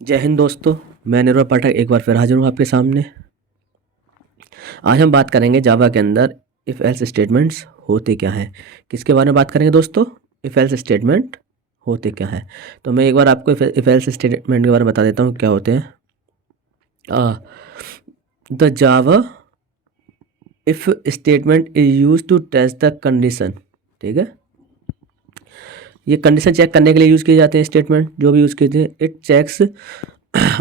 जय हिंद दोस्तों। मैं निर्भय पाठक एक बार फिर हाजिर हूँ आपके सामने। आज हम बात करेंगे जावा के अंदर इफ़ एल्स स्टेटमेंट्स होते क्या हैं। किसके बारे में बात करेंगे दोस्तों? इफ़ एल्स स्टेटमेंट होते क्या हैं। तो मैं एक बार आपको इफ़ एल्स स्टेटमेंट के बारे में बता देता हूँ क्या होते हैं। The Java if statement is use to test the condition. ठीक है, ये कंडीशन चेक करने के लिए यूज़ किए जाते हैं स्टेटमेंट जो भी यूज़ किए थे। इट चेक्स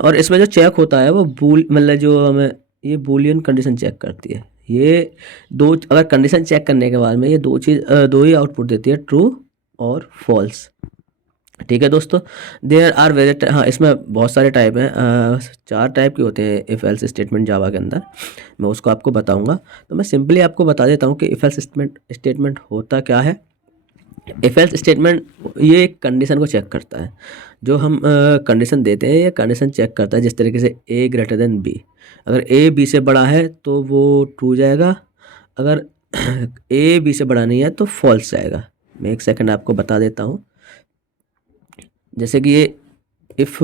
और इसमें जो चेक होता है वो मतलब जो हमें ये बूलियन कंडीशन चेक करती है। ये दो, अगर कंडीशन चेक करने के बाद में ये दो ही आउटपुट देती है, ट्रू और फॉल्स। ठीक है दोस्तों, देयर आर वेरी, हाँ इसमें बहुत सारे टाइप हैं। 4 टाइप के होते हैं इफ़ एल्स स्टेटमेंट जावा के अंदर। मैं उसको आपको बताऊंगा। तो मैं सिंपली आपको बता देता हूँ कि इफ़ एल्स स्टेटमेंट होता क्या है। इफ एल्स स्टेटमेंट ये एक कंडीशन को चेक करता है। जो हम कंडीशन देते हैं ये कंडीशन चेक करता है, जिस तरीके से ए ग्रेटर देन बी। अगर ए बी से बड़ा है तो वो ट्रू जाएगा, अगर ए बी से बड़ा नहीं है तो फॉल्स जाएगा। मैं एक सेकंड आपको बता देता हूँ। जैसे कि ये इफ़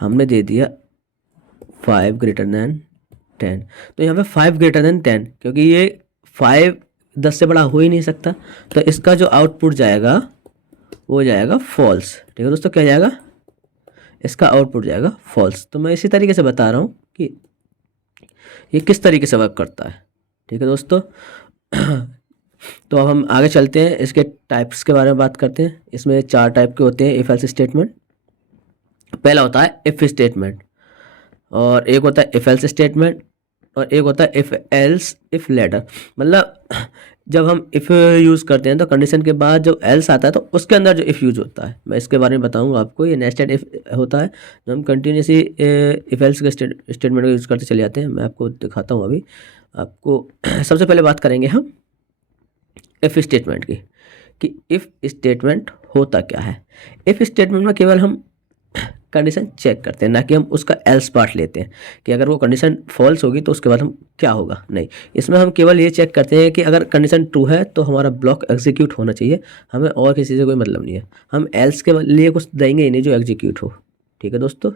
हमने दे दिया 5 ग्रेटर देन 10, तो यहाँ पे 5 ग्रेटर देन 10, क्योंकि ये 5 10 से बड़ा हो ही नहीं सकता, तो इसका जो आउटपुट जाएगा वो जाएगा फॉल्स। ठीक है दोस्तों, क्या जाएगा? इसका आउटपुट जाएगा फॉल्स। तो मैं इसी तरीके से बता रहा हूँ कि ये किस तरीके से वर्क करता है। ठीक है दोस्तों, तो अब हम आगे चलते हैं, इसके टाइप्स के बारे में बात करते हैं। इसमें 4 टाइप के होते हैं इफ एल्स स्टेटमेंट। पहला होता है इफ स्टेटमेंट, और एक होता है इफ एल्स स्टेटमेंट, और एक होता है इफ एल्स इफ लेटर। मतलब जब हम इफ़ यूज़ करते हैं तो कंडीशन के बाद जो एल्स आता है तो उसके अंदर जो इफ़ यूज़ होता है, मैं इसके बारे में बताऊंगा आपको। ये नेस्टेड इफ होता है, जो हम कंटिन्यूसली इफ एल्स के स्टेटमेंट को यूज़ करते चले जाते हैं। मैं आपको दिखाता हूँ अभी आपको। सबसे पहले बात करेंगे हम इफ़ स्टेटमेंट की, कि इफ़ स्टेटमेंट होता क्या है। इफ़ स्टेटमेंट में केवल हम कंडीशन चेक करते हैं, ना कि हम उसका एल्स पार्ट लेते हैं कि अगर वो कंडीशन फॉल्स होगी तो उसके बाद हम क्या होगा। नहीं, इसमें हम केवल ये चेक करते हैं कि अगर कंडीशन ट्रू है तो हमारा ब्लॉक एग्जीक्यूट होना चाहिए, हमें और किसी से कोई मतलब नहीं है। हम एल्स के लिए कुछ देंगे ही नहीं जो एग्जीक्यूट हो। ठीक है दोस्तों,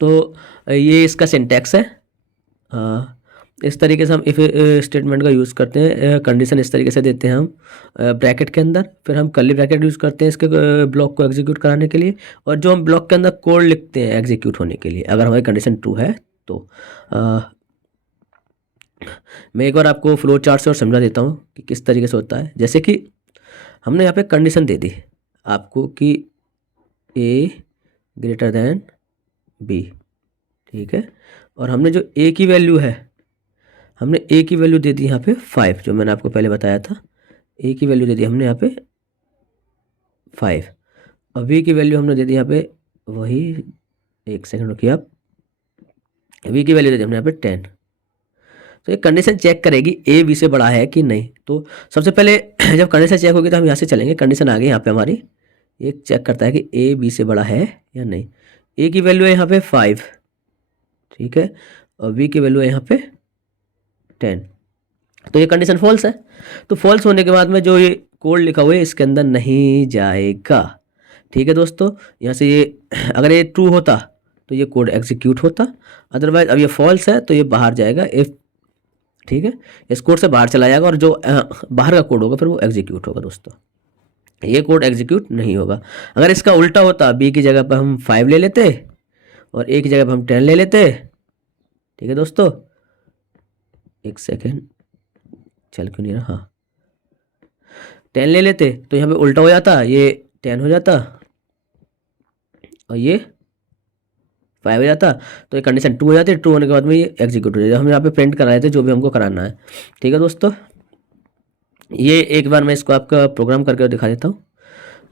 तो ये इसका सिंटैक्स है। इस तरीके से हम इफ स्टेटमेंट का यूज़ करते हैं। कंडीशन इस तरीके से देते हैं हम ब्रैकेट के अंदर, फिर हम कर्ली ब्रैकेट यूज़ करते हैं इसके ब्लॉक को एग्जीक्यूट कराने के लिए, और जो हम ब्लॉक के अंदर कोड लिखते हैं एग्जीक्यूट होने के लिए, अगर हमारी कंडीशन ट्रू है तो। मैं एक बार आपको फ्लो चार्ट से और समझा देता हूँ कि किस तरीके से होता है। जैसे कि हमने यहाँ पे कंडीशन दे दी आपको कि ए ग्रेटर देन बी। ठीक है, और हमने जो ए की वैल्यू है, हमने ए की वैल्यू दे दी यहाँ पे 5, जो मैंने आपको पहले बताया था। ए की वैल्यू दे दी हमने यहाँ पे 5, और वी की वैल्यू हमने दे दी यहाँ पे वही, एक सेकंड रुकिए आप, वी की वैल्यू दे दी हमने यहाँ पे 10। तो ये कंडीशन चेक करेगी ए बी से बड़ा है कि नहीं। तो सबसे पहले जब कंडीशन चेक होगी तो हम यहाँ से चलेंगे, कंडीशन आ गई यहाँ पे हमारी, ये चेक करता है कि ए बी से बड़ा है या नहीं। ए की वैल्यू है यहाँ पे 5, ठीक है, और वी की वैल्यू है यहाँ पे 10, तो ये कंडीशन फॉल्स है। तो फॉल्स होने के बाद में जो ये कोड लिखा हुआ है इसके अंदर नहीं जाएगा। ठीक है दोस्तों, यहाँ से ये अगर ये ट्रू होता तो ये कोड एग्जीक्यूट होता, अदरवाइज अब ये फॉल्स है तो ये बाहर जाएगा इफ। ठीक है, इस कोड से बाहर चला जाएगा, और जो बाहर का कोड होगा फिर वो एग्जीक्यूट होगा दोस्तों, ये कोड एग्जीक्यूट नहीं होगा। अगर इसका उल्टा होता, बी की जगह पर हम 5 ले लेते और ए की जगह पर हम 10 ले लेते। ठीक है दोस्तों, एक सेकेंड, चल क्यों नहीं रहा, हाँ 10 ले लेते तो यहाँ पे उल्टा हो जाता, ये 10 हो जाता और ये 5 हो जाता, तो ये कंडीशन 2 हो जाती है। 2 होने के बाद में ये एग्जीक्यूट हो जाता। हम यहाँ पे प्रिंट करा रहे थे जो भी हमको कराना है। ठीक है दोस्तों, ये एक बार मैं इसको आपका प्रोग्राम करके दिखा देता हूँ।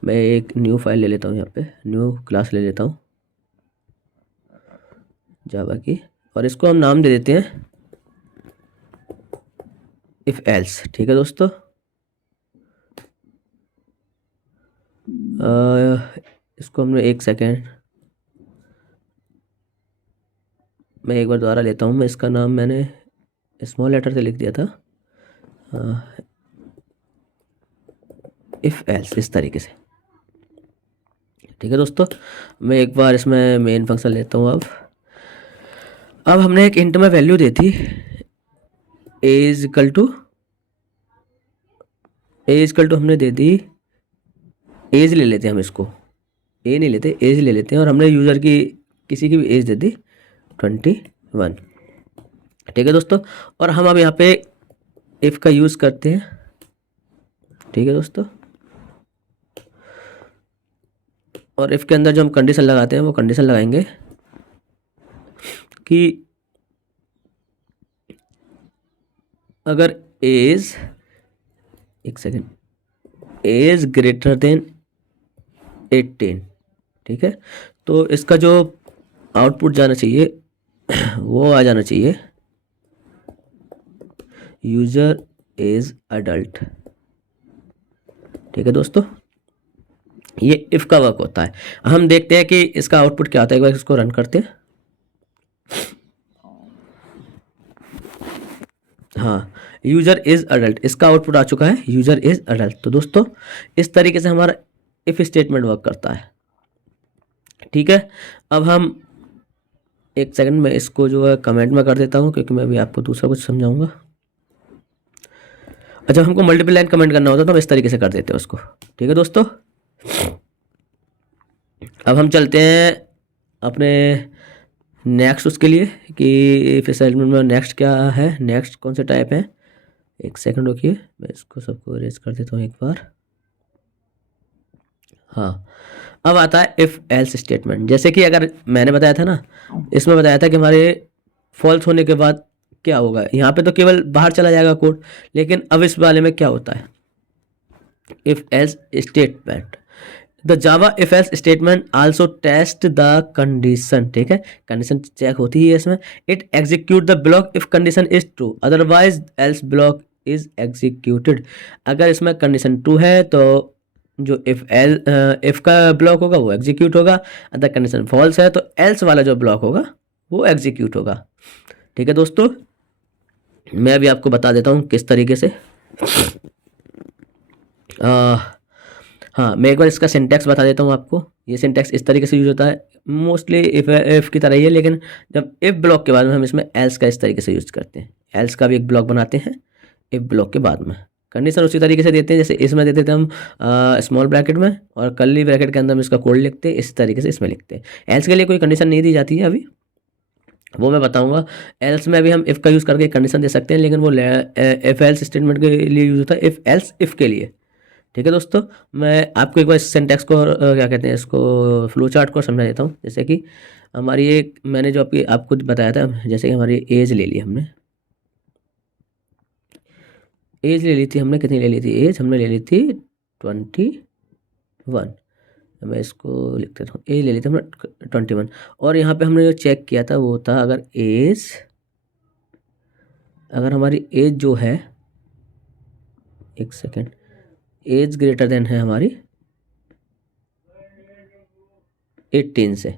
मैं एक न्यू फाइल ले लेता हूँ, यहाँ पे न्यू क्लास ले लेता हूँ जावा की, और इसको हम नाम दे देते हैं इफ एल्स। ठीक है दोस्तों, इसको हमने, एक सेकेंड, मैं एक बार दोबारा लेता हूँ। मैं इसका नाम मैंने स्मॉल लेटर से लिख दिया था, इफ एल्स, इस तरीके से। ठीक है दोस्तों, मैं एक बार इसमें मेन फंक्शन लेता हूँ। अब हमने एक इंट में वैल्यू दी थी ए इज इक्वल टू हमने दे दी, एज ले लेते हैं हम इसको, ए नहीं लेते, एज ले लेते हैं, और हमने यूज़र की किसी की भी एज दे दी 21। ठीक है दोस्तों, और हम अब यहाँ पे इफ़ का यूज़ करते हैं। ठीक है दोस्तों, और इफ़ के अंदर जो हम कंडीशन लगाते हैं वो कंडीशन लगाएंगे कि अगर एज, एक सेकेंड, एज ग्रेटर देन 18, ठीक है, तो इसका जो आउटपुट जाना चाहिए वो आ जाना चाहिए यूज़र इज अडल्ट। ठीक है दोस्तों, ये इफ़ का वर्क होता है। हम देखते हैं कि इसका आउटपुट क्या आता है, एक बार इसको रन करते हैं। हाँ, यूज़र इज़ अडल्ट, इसका आउटपुट आ चुका है यूज़र इज़ अडल्ट। तो दोस्तों इस तरीके से हमारा इफ़ स्टेटमेंट वर्क करता है। ठीक है, अब हम एक सेकंड में इसको जो है कमेंट में कर देता हूँ, क्योंकि मैं भी आपको दूसरा कुछ समझाऊंगा। अच्छा, हमको मल्टीपल लाइन कमेंट करना होता है तो हम इस तरीके से कर देते हैं उसको। ठीक है दोस्तों, अब हम चलते हैं अपने नेक्स्ट उसके लिए कि इफ स्टेटमेंट में नेक्स्ट क्या है, नेक्स्ट कौन से टाइप है। एक सेकंड रुकिए, मैं इसको सबको इरेज कर देता हूँ एक बार। हाँ, अब आता है इफ़ एल्स स्टेटमेंट। जैसे कि अगर मैंने बताया था ना, इसमें बताया था कि हमारे फॉल्स होने के बाद क्या होगा। यहाँ पे तो केवल बाहर चला जाएगा कोड, लेकिन अब इस वाले में क्या होता है, if else statement, the Java if else statement also test the condition. ठीक है, कंडीशन चेक होती है इसमें। It execute the block if condition is true, otherwise else block is executed. अगर इसमें कंडीशन ट्रू है तो जो इफ का ब्लॉक होगा वो एग्जीक्यूट होगा, अगर कंडीशन फॉल्स है तो एल्स वाला जो ब्लॉक होगा वो एग्जीक्यूट होगा। ठीक है दोस्तों, मैं अभी आपको बता देता हूँ किस तरीके से। हाँ, मैं एक बार इसका सिंटैक्स बता देता हूँ आपको। ये सिंटैक्स इस तरीके से यूज होता है, मोस्टली इफ की तरह ही है, लेकिन जब इफ ब्लॉक के बाद में हम इसमें एल्स का इस तरीके से यूज करते हैं। एल्स का भी एक ब्लॉक बनाते हैं इफ ब्लॉक के बाद में। कंडीशन उसी तरीके से देते हैं जैसे इसमें देते थे हम स्मॉल ब्रैकेट में, और कर्ली ब्रैकेट के अंदर हम इसका कोड लिखते हैं, इस तरीके से इसमें लिखते हैं। एल्स के लिए कोई कंडीशन नहीं दी जाती है अभी, वो मैं बताऊंगा। एल्स में अभी हम इफ़ का यूज़ करके कंडीशन दे सकते हैं, लेकिन वो इफ एल्स स्टेटमेंट के लिए यूज होता है, इफ एल्स इफ के लिए। ठीक है दोस्तों, मैं आपको एक बार सिंटैक्स को क्या कहते हैं, इसको फ्लो चार्ट को समझा देता हूँ। जैसे कि हमारी एक, मैंने जो आपको बताया था, जैसे कि हमारी एज ले ली हमने, एज ले ली थी हमने, कितनी ले ली थी एज, हमने ले ली थी 21। मैं इसको लिख देता हूँ, एज ले ली थी हमने 21, और यहाँ पे हमने जो चेक किया था वो था अगर हमारी एज जो है, एक सेकेंड, एज ग्रेटर देन है हमारी 18 से,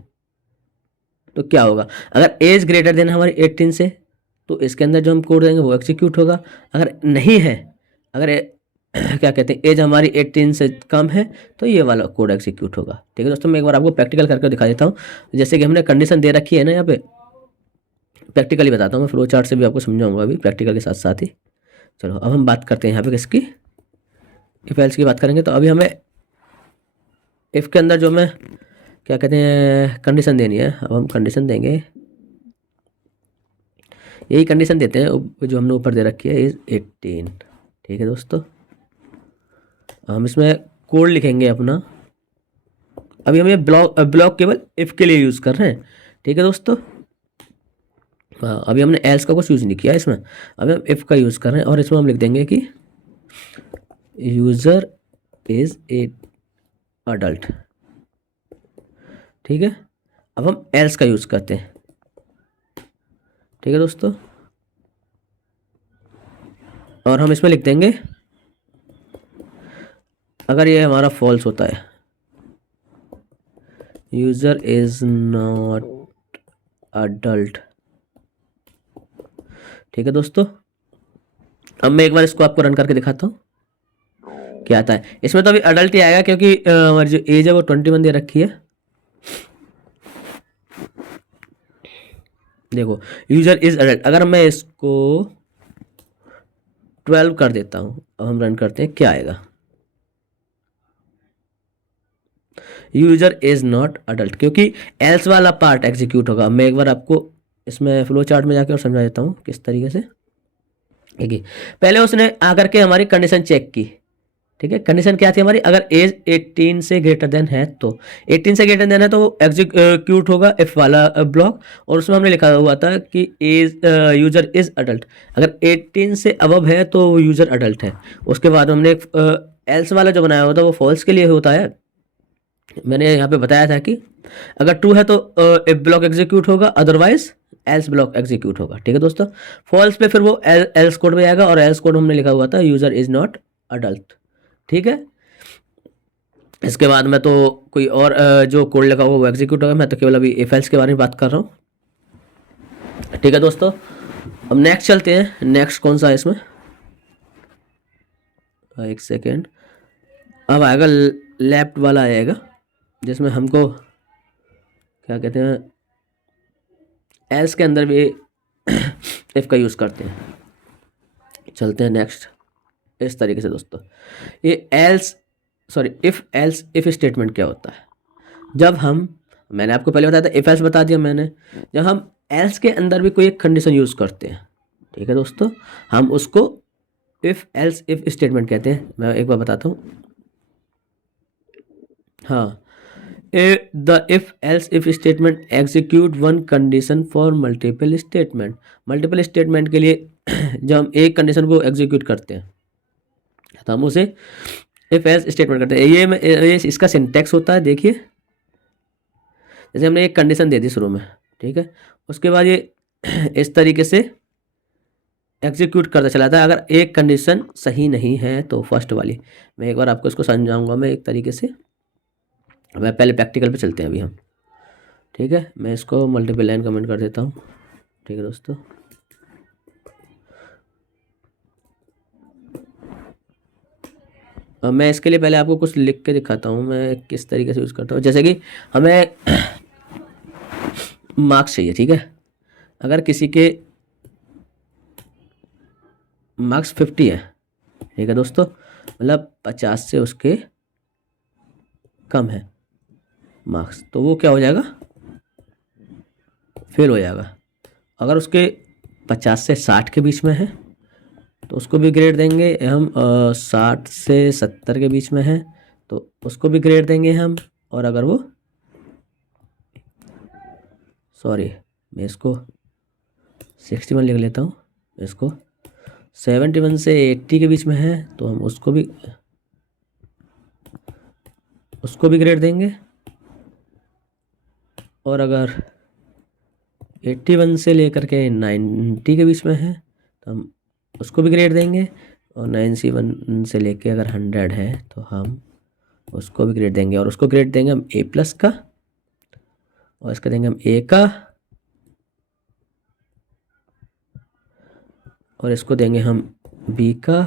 तो क्या होगा। अगर एज ग्रेटर देन हमारी 18 से तो इसके अंदर जो हम कोड देंगे वो एग्जीक्यूट होगा। अगर नहीं है, अगर क्या कहते हैं, एज हमारी 18 से कम है तो ये वाला कोड एग्जीक्यूट होगा। ठीक है दोस्तों, मैं एक बार आपको प्रैक्टिकल करके दिखा देता हूँ। जैसे कि हमने कंडीशन दे रखी है ना, यहाँ पे प्रैक्टिकली बताता हूँ मैं, फ्लो चार्ट से भी आपको समझाऊंगा अभी प्रैक्टिकल के साथ साथ ही। चलो अब हम बात करते हैं यहाँ पे किसकी, इफ एल्स की बात करेंगे। तो अभी हमें इफ़ के अंदर जो हमें क्या कहते हैं कंडीशन देनी है, अब हम कंडीशन देंगे, यही कंडीशन देते हैं जो हमने ऊपर दे रखी है, इज 18। ठीक है दोस्तों, हम इसमें कोड लिखेंगे अपना। अभी हम ये ब्लॉक केवल इफ़ के लिए यूज़ कर रहे हैं। ठीक है दोस्तों, हाँ, अभी हमने एल्स का कुछ यूज़ नहीं किया इसमें, अभी हम इफ़ का यूज़ कर रहे हैं, और इसमें हम लिख देंगे कि यूज़र इज ए अडल्ट। ठीक है, अब हम एल्स का यूज़ करते हैं। ठीक है दोस्तों, और हम इसमें लिख देंगे अगर ये हमारा फॉल्स होता है, यूज़र इज नॉट अडल्ट। ठीक है दोस्तों, अब मैं एक बार इसको आपको रन करके दिखाता हूँ क्या आता है इसमें, तो अभी अडल्ट ही आएगा क्योंकि हमारी जो एज है वो 21 दे रखी है। देखो यूजर इज अडल्ट, अगर मैं इसको 12 कर देता हूँ, अब हम रन करते हैं, क्या आएगा, यूजर इज नॉट अडल्ट, क्योंकि एल्स वाला पार्ट एग्जीक्यूट होगा। मैं एक बार आपको इसमें फ्लो चार्ट में जाके और समझा देता हूँ किस तरीके से। देखिए पहले उसने आकर के हमारी कंडीशन चेक की, ठीक है। कंडीशन क्या थी हमारी, अगर एज 18 से ग्रेटर देन है तो 18 से ग्रेटर देन है तो वो एग्जीक्यूट होगा इफ वाला ब्लॉक, और उसमें हमने लिखा हुआ था कि एज यूजर इज अडल्ट, अगर 18 से अबव है तो यूजर अडल्ट है। उसके बाद हमने एल्स वाला जो बनाया हुआ था वो फॉल्स के लिए होता है। मैंने यहाँ पे बताया था कि अगर ट्रू है तो इफ ब्लॉक एग्जीक्यूट होगा, अदरवाइज एल्स ब्लॉक एग्जीक्यूट होगा, ठीक है दोस्तों। फॉल्स पे फिर वो एल्स कोड में आएगा, और एल्स कोड हमने लिखा हुआ था यूजर इज नॉट अडल्ट, ठीक है। इसके बाद में तो कोई और जो कोड लिखा होगा वो एग्जीक्यूट होगा, मैं तो केवल अभी इफ एल्स के बारे में बात कर रहा हूँ, ठीक है दोस्तों। अब नेक्स्ट चलते हैं, नेक्स्ट कौन सा है इसमें, एक सेकेंड, अब आएगा लेफ्ट वाला आएगा जिसमें हमको क्या कहते हैं, एल्स के अंदर भी इफ का यूज़ करते हैं। चलते हैं नेक्स्ट इस तरीके से दोस्तों। ये else sorry if else if statement क्या होता है, जब हम, मैंने आपको पहले बताया था इफ एल्स बता दिया मैंने, जब हम एल्स के अंदर भी कोई एक कंडीशन यूज़ करते हैं, ठीक है दोस्तों, हम उसको इफ एल्स इफ स्टेटमेंट कहते हैं। मैं एक बार बताता हूँ, हाँ, the if else if statement execute one condition for multiple statement. Multiple statement के लिए जब हम एक कंडीशन को एग्जीक्यूट करते हैं तो हम उसे इफ एल्स स्टेटमेंट करते हैं। ये इसका सिंटैक्स होता है, देखिए जैसे हमने एक कंडीशन दे दी शुरू में, ठीक है, उसके बाद ये इस तरीके से एग्जीक्यूट करता चला था। अगर एक कंडीशन सही नहीं है तो फर्स्ट वाली, मैं एक बार आपको इसको समझाऊंगा मैं एक तरीके से। मैं पहले प्रैक्टिकल पे चलते हैं अभी हम, ठीक है। मैं इसको मल्टीपल लाइन कमेंट कर देता हूँ, ठीक है दोस्तों। अब मैं इसके लिए पहले आपको कुछ लिख के दिखाता हूँ मैं किस तरीके से यूज़ करता हूँ। जैसे कि हमें मार्क्स चाहिए, ठीक है, अगर किसी के मार्क्स 50 है, ठीक है दोस्तों, मतलब 50 से उसके कम है मार्क्स, तो वो क्या हो जाएगा, फेल हो जाएगा। अगर उसके 50 से 60 के बीच में है तो उसको भी ग्रेड देंगे हम, 60 से 70 के बीच में है तो उसको भी ग्रेड देंगे हम, और अगर वो सॉरी मैं इसको 61 लिख लेता हूँ, इसको 71 से 80 के बीच में है तो हम उसको भी ग्रेड देंगे, और अगर 81 से लेकर के 90 के बीच में है तो हम उसको भी ग्रेड देंगे, और 91 से लेके अगर 100 है तो हम उसको भी ग्रेड देंगे, और उसको ग्रेड देंगे हम A+ का, और इसका देंगे हम A का, और इसको देंगे हम B का,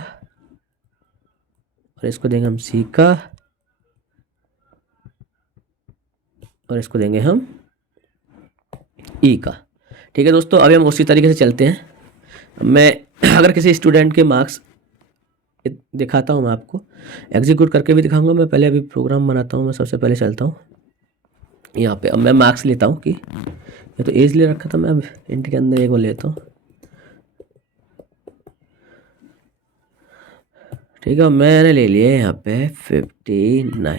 और इसको देंगे हम C का, और इसको देंगे हम E का, ठीक है दोस्तों। अभी हम उसी तरीके से चलते हैं। मैं अगर किसी स्टूडेंट के मार्क्स दिखाता हूँ, मैं आपको एग्जीक्यूट करके भी दिखाऊंगा। मैं पहले अभी प्रोग्राम बनाता हूँ, मैं सबसे पहले चलता हूँ यहाँ पे। अब मैं मार्क्स लेता हूँ कि ये तो एज ले रखा था, मैं अब इंट के अंदर एक वो लेता हूँ, ठीक है। मैंने ले लिया यहाँ पे 59,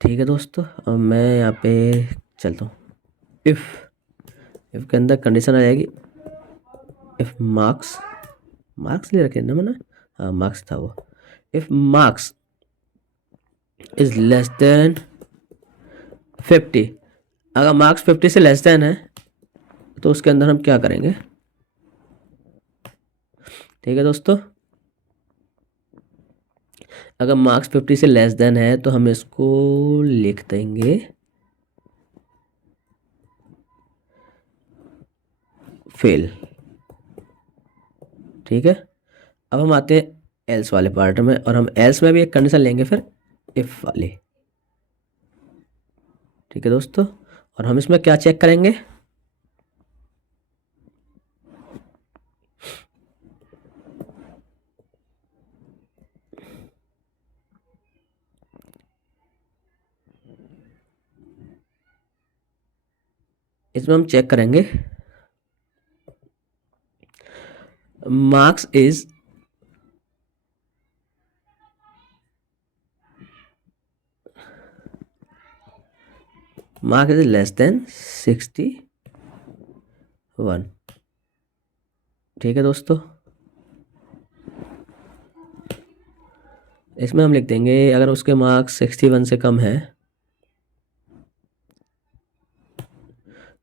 ठीक है दोस्तों। अब मैं यहाँ पे चलता हूँ, इफ़ के अंदर कंडीशन आ जाएगी, इफ़ मार्क्स ले रखे ना मैंने, हाँ मार्क्स था वो, if marks is less than 50, अगर मार्क्स 50 से लेस देन है तो उसके अंदर हम क्या करेंगे, ठीक है दोस्तों। अगर मार्क्स 50 से लेस देन है तो हम इसको लिख देंगे फेल, ठीक है। अब हम आते हैं एल्स वाले पार्ट में, और हम एल्स में भी एक कंडीशन लेंगे फिर इफ वाली। ठीक है दोस्तों, और हम इसमें क्या चेक करेंगे, इसमें हम चेक करेंगे मार्क्स इज लेस देन 61। ठीक है दोस्तों, इसमें हम लिख देंगे अगर उसके मार्क्स 61 से कम है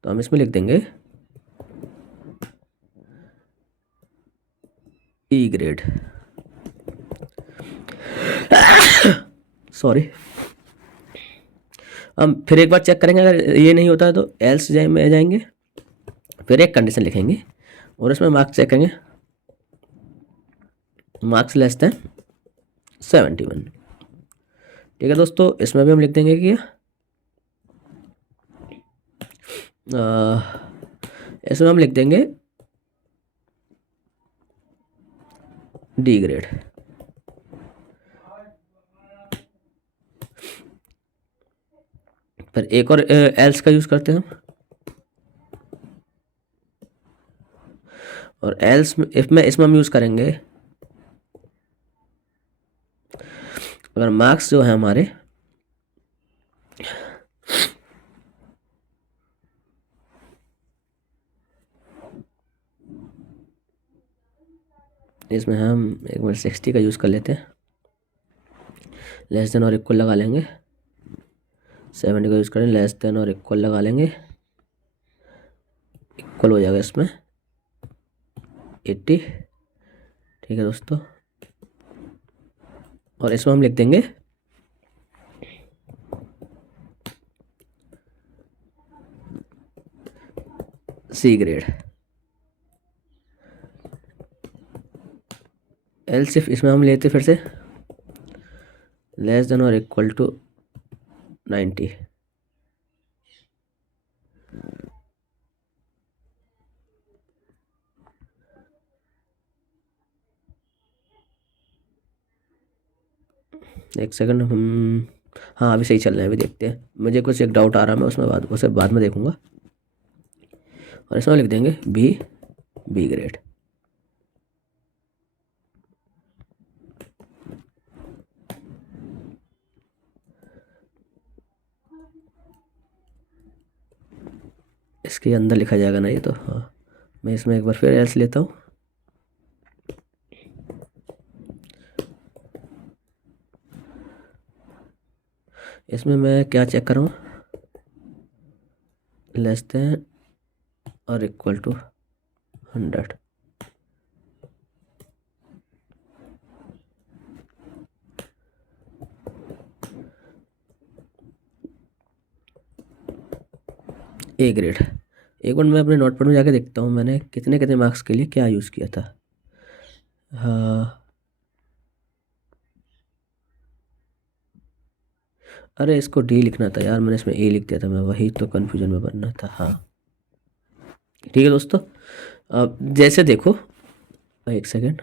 तो हम इसमें लिख देंगे ई ग्रेड। सॉरी, हम फिर एक बार चेक करेंगे, अगर ये नहीं होता है तो एल्स में जाएंगे, फिर एक कंडीशन लिखेंगे और इसमें मार्क्स चेक करेंगे, मार्क्स लेस देन 71। ठीक है दोस्तों, इसमें भी हम लिख देंगे कि इसमें हम लिख देंगे डी ग्रेड। फिर एक और एल्स का यूज करते हैं हम, और एल्स इफ में इसमें हम यूज करेंगे अगर मार्क्स जो है हमारे इसमें हम एक मिनट 60 का यूज़ कर लेते हैं, लेस देन और इक्वल लगा लेंगे, 70 का यूज़ करें, लेस देन और इक्वल लगा लेंगे, इक्वल हो जाएगा इसमें 80। ठीक है दोस्तों, और इसमें हम लिख देंगे सी ग्रेड। एल्स इफ इसमें हम लेते फिर से लेस देन और इक्वल टू 90। एक सेकंड, हम हाँ अभी सही चल रहे हैं, अभी देखते हैं, मुझे कुछ एक डाउट आ रहा है, मैं उसमें उसे बाद में देखूंगा। और इसमें लिख देंगे बी ग्रेड। इसके अंदर लिखा जाएगा ना ये तो, हाँ मैं इसमें एक बार फिर एल्स लेता हूँ। इसमें मैं क्या चेक करूँ, लेस देन और इक्वल टू 100। A grade. एक बार मैं अपने नोटपैड में जाके देखता हूँ मैंने कितने कितने मार्क्स के लिए क्या यूज़ किया था। हाँ, अरे इसको डी लिखना था यार, मैंने इसमें ए लिख दिया था, मैं वही तो कन्फ्यूजन में बनना था। हाँ ठीक है दोस्तों, अब जैसे देखो, एक सेकेंड,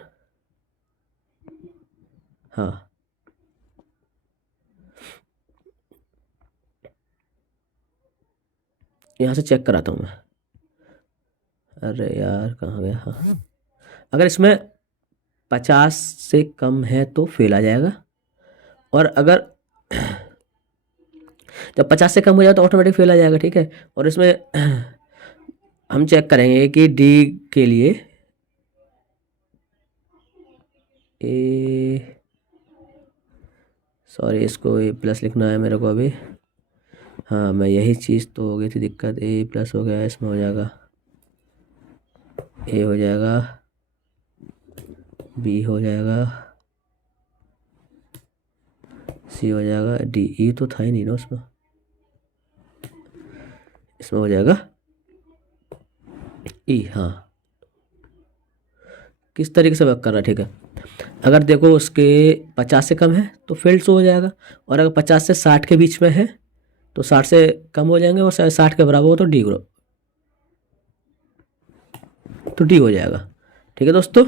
हाँ यहाँ से चेक कराता हूँ मैं। अरे यार कहाँ गया, हाँ अगर इसमें 50 से कम है तो फेल आ जाएगा, और अगर जब 50 से कम हो जाए तो ऑटोमेटिक फेल आ जाएगा। ठीक है, और इसमें हम चेक करेंगे कि डी के लिए ए, सॉरी इसको ए प्लस लिखना है मेरे को अभी। हाँ मैं यही चीज़ तो हो गई थी दिक्कत, ए प्लस हो गया, इसमें हो जाएगा ए हो जाएगा, बी हो जाएगा, सी हो जाएगा, डी। ई तो था ही नहीं ना उसमें, इसमें हो जाएगा ई। हाँ किस तरीके से वर्क कर रहा है, ठीक है। अगर देखो उसके 50 से कम है तो फेल्ड शो हो जाएगा, और अगर 50 से 60 के बीच में है तो 60 से कम हो जाएंगे, और 60 के बराबर हो तो डी ग्रुप, तो डी हो जाएगा। ठीक है दोस्तों।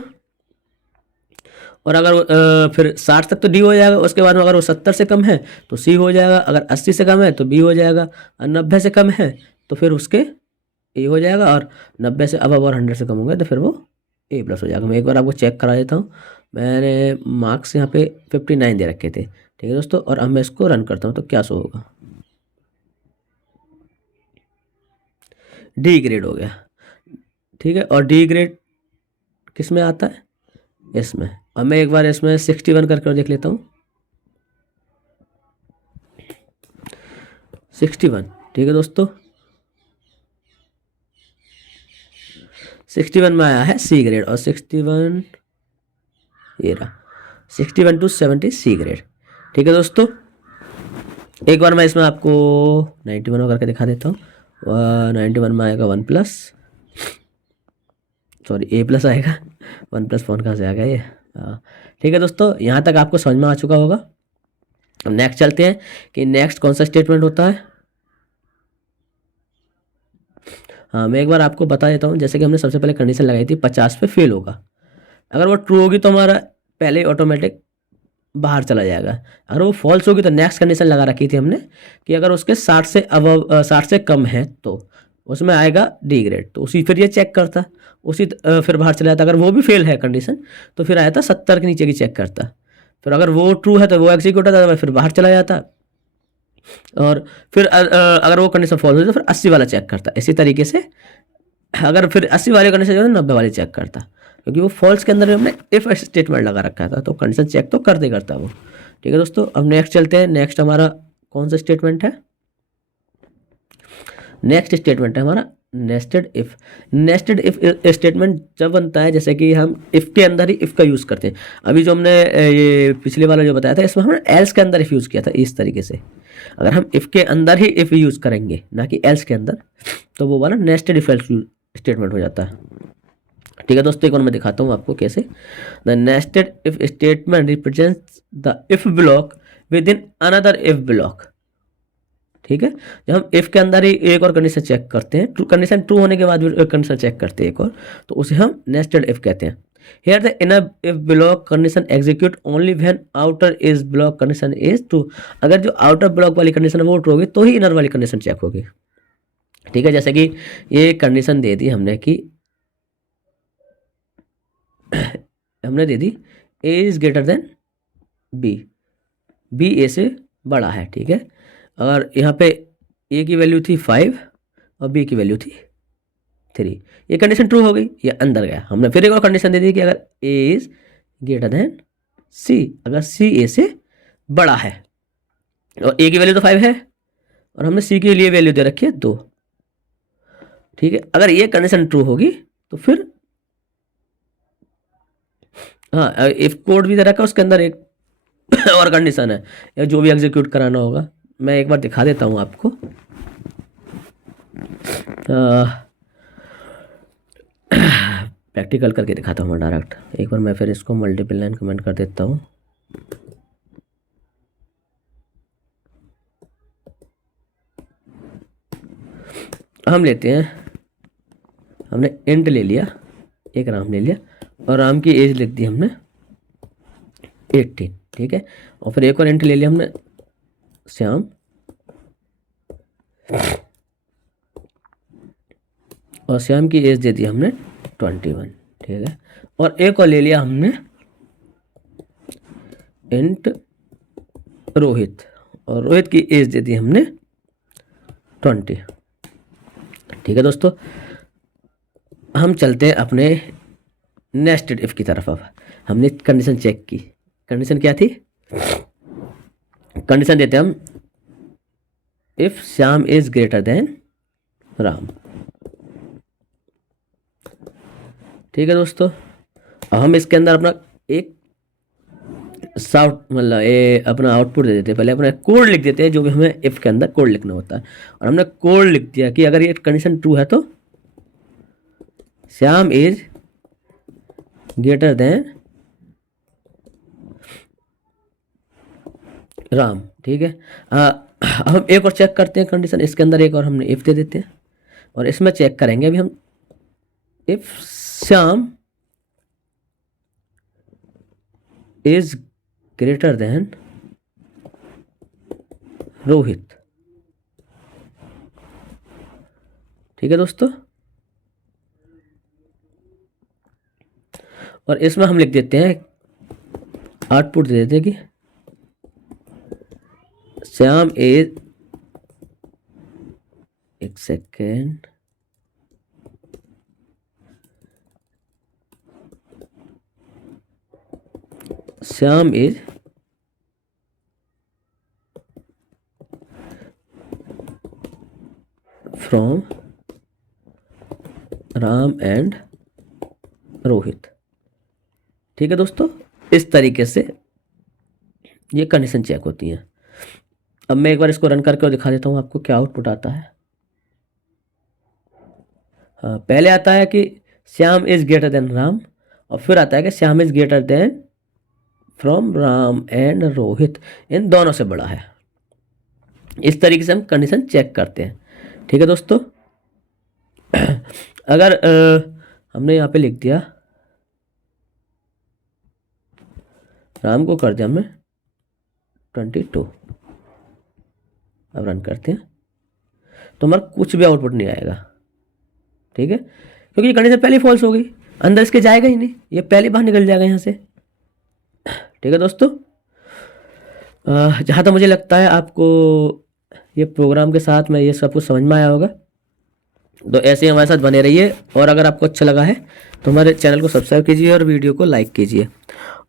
और अगर फिर 60 तक तो डी हो जाएगा, उसके बाद में अगर वो 70 से कम है तो सी हो जाएगा, अगर 80 से कम है तो बी हो जाएगा, और 90 से कम है तो फिर उसके ए हो जाएगा, और 90 से अब और 100 से कम होंगे तो फिर वो ए प्लस हो जाएगा। मैं एक बार आपको चेक करा देता हूँ। मैंने मार्क्स यहाँ पे 59 दे रखे थे। ठीक है दोस्तों, और अब मैं इसको रन करता हूँ तो क्या शो होगा, डी ग्रेड हो गया। ठीक है, और डी ग्रेड किस में आता है, इसमें। अब मैं एक बार इसमें 61 करके देख लेता हूँ, 61। ठीक है दोस्तों, 61 में आया है सी ग्रेड, और 61 ये रहा, 61 to 70 सी ग्रेड। ठीक है दोस्तों, एक बार मैं इसमें आपको 91 करके दिखा देता हूँ। 91 में आएगा 1 प्लस, सॉरी ए प्लस आएगा, 1 प्लस 1 कहाँ से आ गया ये। ठीक है दोस्तों, यहाँ तक आपको समझ में आ चुका होगा। अब नेक्स्ट चलते हैं कि नेक्स्ट कौन सा स्टेटमेंट होता है। हाँ, मैं एक बार आपको बता देता हूँ। जैसे कि हमने सबसे पहले कंडीशन लगाई थी 50 पे फेल होगा, अगर वो ट्रू होगी तो हमारा पहले ऑटोमेटिक बाहर चला जाएगा। अगर वो फॉल्स होगी तो नेक्स्ट कंडीशन लगा रखी थी हमने कि अगर उसके 60 से अब 60 से कम है तो उसमें आएगा डी ग्रेड, तो उसी फिर ये चेक करता, उसी फिर बाहर चला जाता। अगर वो भी फेल है कंडीशन तो फिर आया था 70 के नीचे की चेक करता, फिर अगर वो ट्रू है तो वो एग्जीक्यूट होता, फिर बाहर चला जाता, और फिर अगर वो कंडीशन फॉल्स होती तो फिर 80 वाला चेक करता। इसी तरीके से अगर फिर 80 वाले कंडीशन जो है 90 वाली चेक करता, क्योंकि वो फॉल्स के अंदर हमने इफ स्टेटमेंट लगा रखा था, तो कंडीशन चेक तो करते करता वो। ठीक है दोस्तों, अब नेक्स्ट चलते हैं। नेक्स्ट हमारा कौन सा स्टेटमेंट है, नेक्स्ट स्टेटमेंट है हमारा nested if. Nested if statement जब बनता है जैसे कि हम इफ के अंदर ही इफ का यूज़ करते हैं। अभी जो हमने ये पिछले वाला जो बताया था इसमें हमने एल्स के अंदर इफ यूज़ किया था। इस तरीके से अगर हम इफ के अंदर ही इफ यूज़ करेंगे ना कि एल्स के अंदर, तो वो वाला नेस्टेड इफ एल्स स्टेटमेंट हो जाता है। ठीक है दोस्तों, एक और मैं दिखाता हूँ आपको कैसे। The nested if statement represents the if block with in another if block. ठीक है, जब हम इफ के अंदर ही एक और कंडीशन चेक करते हैं, कंडीशन ट्रू होने के बाद भी कंडीशन चेक करते हैं एक और, तो उसे हम नेस्टेड इफ कहते हैं। Here the inner if block condition execute only when outer is block condition is true। अगर जो आउटर ब्लॉक वाली कंडीशन है वो ट्रू होगी तो ही इनर वाली कंडीशन चेक होगी। ठीक है, जैसे कि ये कंडीशन दे दी हमने कि हमने दे दी a is greater then b, b a से बड़ा है। ठीक है, और यहाँ पे a की वैल्यू थी 5 और b की वैल्यू थी 3, ये कंडीशन ट्रू हो गई, ये अंदर गया। हमने फिर एक और कंडीशन दे दी कि अगर a is greater then c, अगर c a से बड़ा है, और a की वैल्यू तो 5 है और हमने c के लिए वैल्यू दे रखी है 2। ठीक है, अगर ये कंडीशन ट्रू होगी तो फिर हाँ, इफ कोड भी दे रखा है उसके अंदर एक और कंडीशन है, या जो भी एग्जीक्यूट कराना होगा। मैं एक बार दिखा देता हूँ आपको। प्रैक्टिकल करके दिखाता हूँ मैं डायरेक्ट। एक बार मैं फिर इसको मल्टीपल लाइन कमेंट कर देता हूँ। हम लेते हैं, हमने इंट ले लिया, एक राम ले लिया, और राम की एज लिख दी हमने 18। ठीक है, और फिर एक और इंट ले लिया हमने श्याम, और श्याम की एज दे दी हमने 21। ठीक है, और एक और ले लिया हमने इंट रोहित, और रोहित की एज दे दी हमने 20। ठीक है दोस्तों, हम चलते हैं अपने नेस्टेड इफ की तरफ। अब हमने कंडीशन चेक की, कंडीशन क्या थी, कंडीशन देते हम if Shyam is greater than Ram. ठीक है दोस्तों, अब हम इसके अंदर अपना एक साउट मतलब ये अपना आउटपुट दे देते हैं। पहले अपना कोड लिख देते हैं जो भी हमें इफ के अंदर कोड लिखना होता है, और हमने कोड लिख दिया कि अगर ये कंडीशन ट्रू है तो Shyam is greater than Ram, ठीक है। हम एक और चेक करते हैं कंडीशन, इसके अंदर एक और हमने इफ दे देते हैं और इसमें चेक करेंगे अभी हम, if Shyam is greater then Rohit, ठीक है दोस्तों। और इसमें हम लिख देते हैं, आउटपुट दे देते हैं कि श्याम इज, एक second, Shyam is from Ram and Rohit, ठीक है दोस्तों। इस तरीके से ये कंडीशन चेक होती हैं। अब मैं एक बार इसको रन करके और दिखा देता हूँ आपको क्या आउटपुट आता है। हाँ, पहले आता है कि Shyam is greater than Ram, और फिर आता है कि Shyam is greater than from Ram and Rohit, इन दोनों से बड़ा है। इस तरीके से हम कंडीशन चेक करते हैं, ठीक है दोस्तों। अगर हमने यहाँ पे लिख दिया, राम को कर दिया हमने 22, अब रन करते हैं तो हमारा कुछ भी आउटपुट नहीं आएगा, ठीक है, क्योंकि ये कंडीशन पहले फॉल्स हो गई, अंदर इसके जाएगा ही नहीं, ये पहले बाहर निकल जाएगा यहाँ से, ठीक है दोस्तों। जहाँ तक मुझे लगता है आपको ये प्रोग्राम के साथ में ये सब कुछ समझ में आया होगा। तो ऐसे ही हमारे साथ बने रहिए, और अगर आपको अच्छा लगा है तो हमारे चैनल को सब्सक्राइब कीजिए और वीडियो को लाइक कीजिए,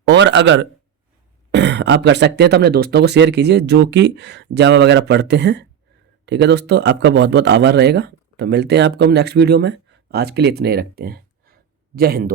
और अगर आप कर सकते हैं तो अपने दोस्तों को शेयर कीजिए जो कि जावा वगैरह पढ़ते हैं, ठीक है दोस्तों। आपका बहुत बहुत आभार रहेगा। तो मिलते हैं आपको हम नेक्स्ट वीडियो में, आज के लिए इतने ही रखते हैं। जय हिंद।